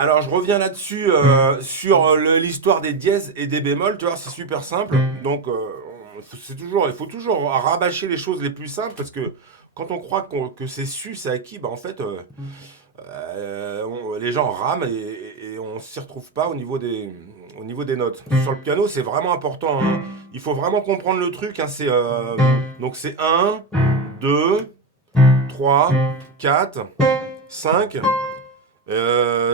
Alors, je reviens là-dessus sur l'histoire des dièses et des bémols. Tu vois, c'est super simple. Donc, il faut toujours rabâcher les choses les plus simples parce que quand on croit que c'est su, c'est acquis, bah en fait, les gens rament et on s'y retrouve pas au niveau des notes. Sur le piano, c'est vraiment important, hein. Il faut vraiment comprendre le truc, hein. Donc, c'est un, 2, 3, 4, 5.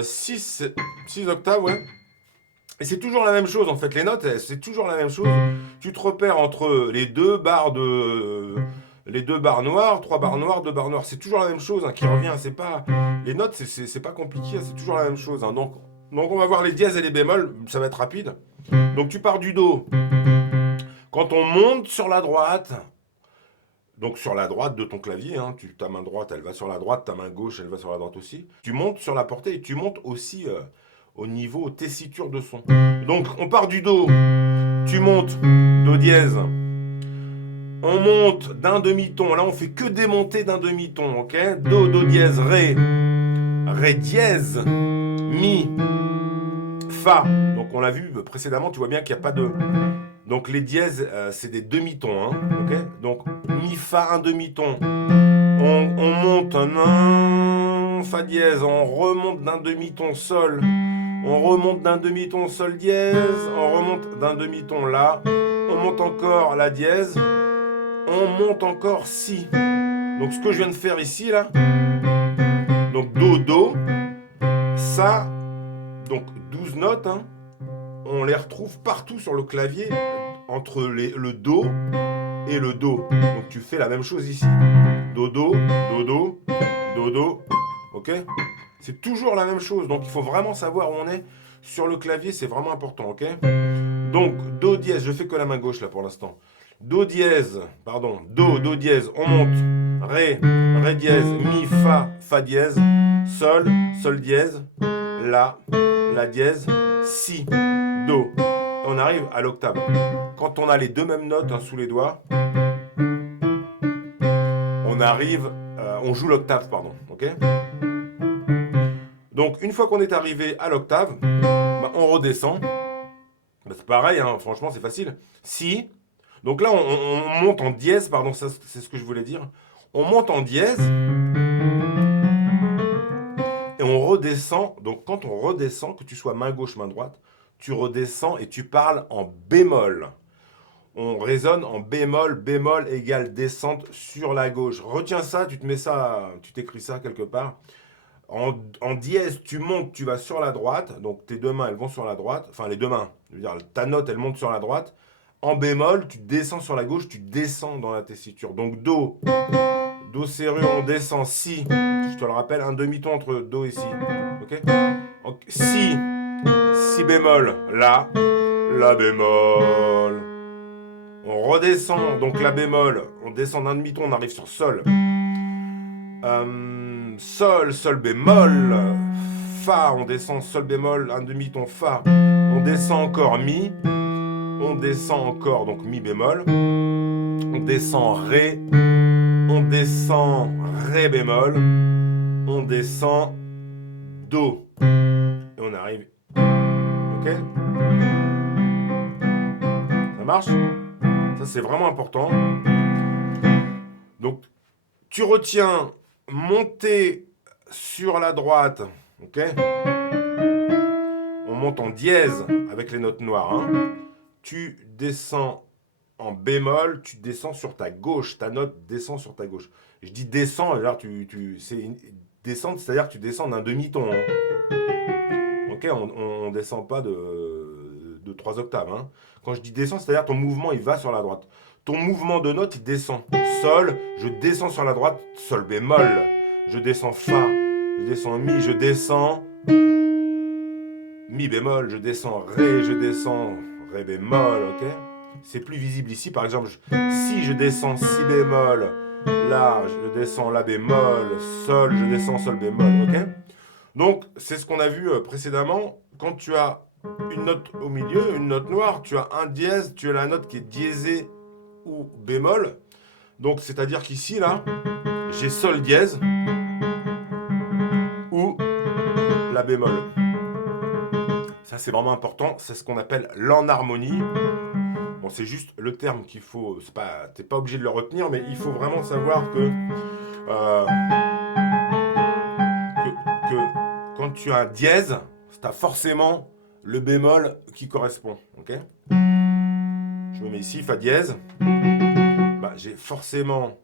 6 6 octaves, ouais. Et c'est toujours la même chose en fait. Les notes, c'est toujours la même chose. Tu te repères entre les deux barres noires, trois barres noires, deux barres noires. C'est toujours la même chose, hein, qui revient. C'est pas les notes, c'est pas compliqué. C'est toujours la même chose, hein. Donc on va voir les dièses et les bémols. Ça va être rapide. Donc tu pars du do. Quand on monte sur la droite, donc sur la droite de ton clavier, hein, ta main droite, elle va sur la droite, ta main gauche, elle va sur la droite aussi. Tu montes sur la portée et tu montes aussi au niveau tessiture de son. Donc on part du do, tu montes, do dièse, on monte d'un demi-ton, là on fait que démonter d'un demi-ton, ok. Do, do dièse, ré, ré dièse, mi, fa. Donc on l'a vu précédemment, tu vois bien qu'il n'y a pas de... Donc les dièses, c'est des demi-tons, hein, ok. Donc mi, fa, un demi-ton. On monte un fa dièse, on remonte d'un demi-ton sol, on remonte d'un demi-ton sol dièse, on remonte d'un demi-ton la, on monte encore la dièse, on monte encore si. Donc ce que je viens de faire ici là, donc do do, ça, donc 12 notes, hein, on les retrouve partout sur le clavier entre le do et le do. Donc tu fais la même chose ici. Do do, do do, do do, ok. C'est toujours la même chose, donc il faut vraiment savoir où on est sur le clavier, c'est vraiment important, ok. Donc, do dièse, je fais que la main gauche là pour l'instant. Do dièse, pardon, do, do dièse, on monte. Ré, ré dièse, mi, fa, fa dièse, sol, sol dièse, la, la dièse, si, do. On arrive à l'octave. Quand on a les deux mêmes notes, hein, sous les doigts, on arrive, on joue l'octave, pardon, ok. Donc, une fois qu'on est arrivé à l'octave, bah, on redescend. Bah, c'est pareil, hein, franchement, c'est facile. Si. Donc là, on monte en dièse, pardon, ça, c'est ce que je voulais dire. On monte en dièse et on redescend. Donc quand on redescend, que tu sois main gauche, main droite, tu redescends et tu parles en bémol. On résonne en bémol, bémol égale descente sur la gauche. Retiens ça, tu te mets ça, tu t'écris ça quelque part. En dièse, tu montes, tu vas sur la droite. Donc tes deux mains, elles vont sur la droite. Enfin, les deux mains. Je veux dire, ta note, elle monte sur la droite. En bémol, tu descends sur la gauche, tu descends dans la tessiture. Donc do, do serrure, on descend. Si, je te le rappelle, un demi-ton entre do et si. Ok. Si, si bémol, la, la bémol. On redescend, donc la bémol, on descend d'un demi-ton, on arrive sur sol. Sol, sol bémol, fa, on descend sol bémol, un demi-ton fa, on descend encore mi, on descend encore donc mi bémol, on descend ré, on descend ré bémol, on descend do, et on arrive, ok. Ça marche. Ça c'est vraiment important. Donc tu retiens monter sur la droite, ok. On monte en dièse avec les notes noires, hein. Tu descends en bémol, tu descends sur ta gauche, ta note descend sur ta gauche. Je dis descend, alors descendre, c'est-à-dire que tu descends d'un demi-ton, hein. Ok, on descend pas de 3 octaves, hein. Quand je dis descend, c'est-à-dire ton mouvement il va sur la droite. Ton mouvement de note il descend. Sol, je descends sur la droite, sol bémol. Je descends fa, je descends mi, je descends mi bémol, je descends ré, je descends ré bémol, ok. C'est plus visible ici, par exemple, si je descends si bémol, là je descends la bémol, sol, je descends sol bémol, ok. Donc c'est ce qu'on a vu précédemment. Quand tu as une note au milieu, une note noire, tu as un dièse, tu as la note qui est diésée ou bémol. Donc c'est-à-dire qu'ici là, j'ai sol dièse ou la bémol. Ça, c'est vraiment important. C'est ce qu'on appelle l'enharmonie. Bon, c'est juste le terme qu'il faut. T'es pas obligé de le retenir, mais il faut vraiment savoir euh, que quand tu as un dièse, tu as forcément le bémol qui correspond. Ok, je me mets ici, fa dièse. Bah, j'ai forcément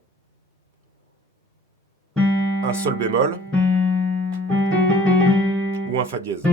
un sol bémol ou un fa dièse.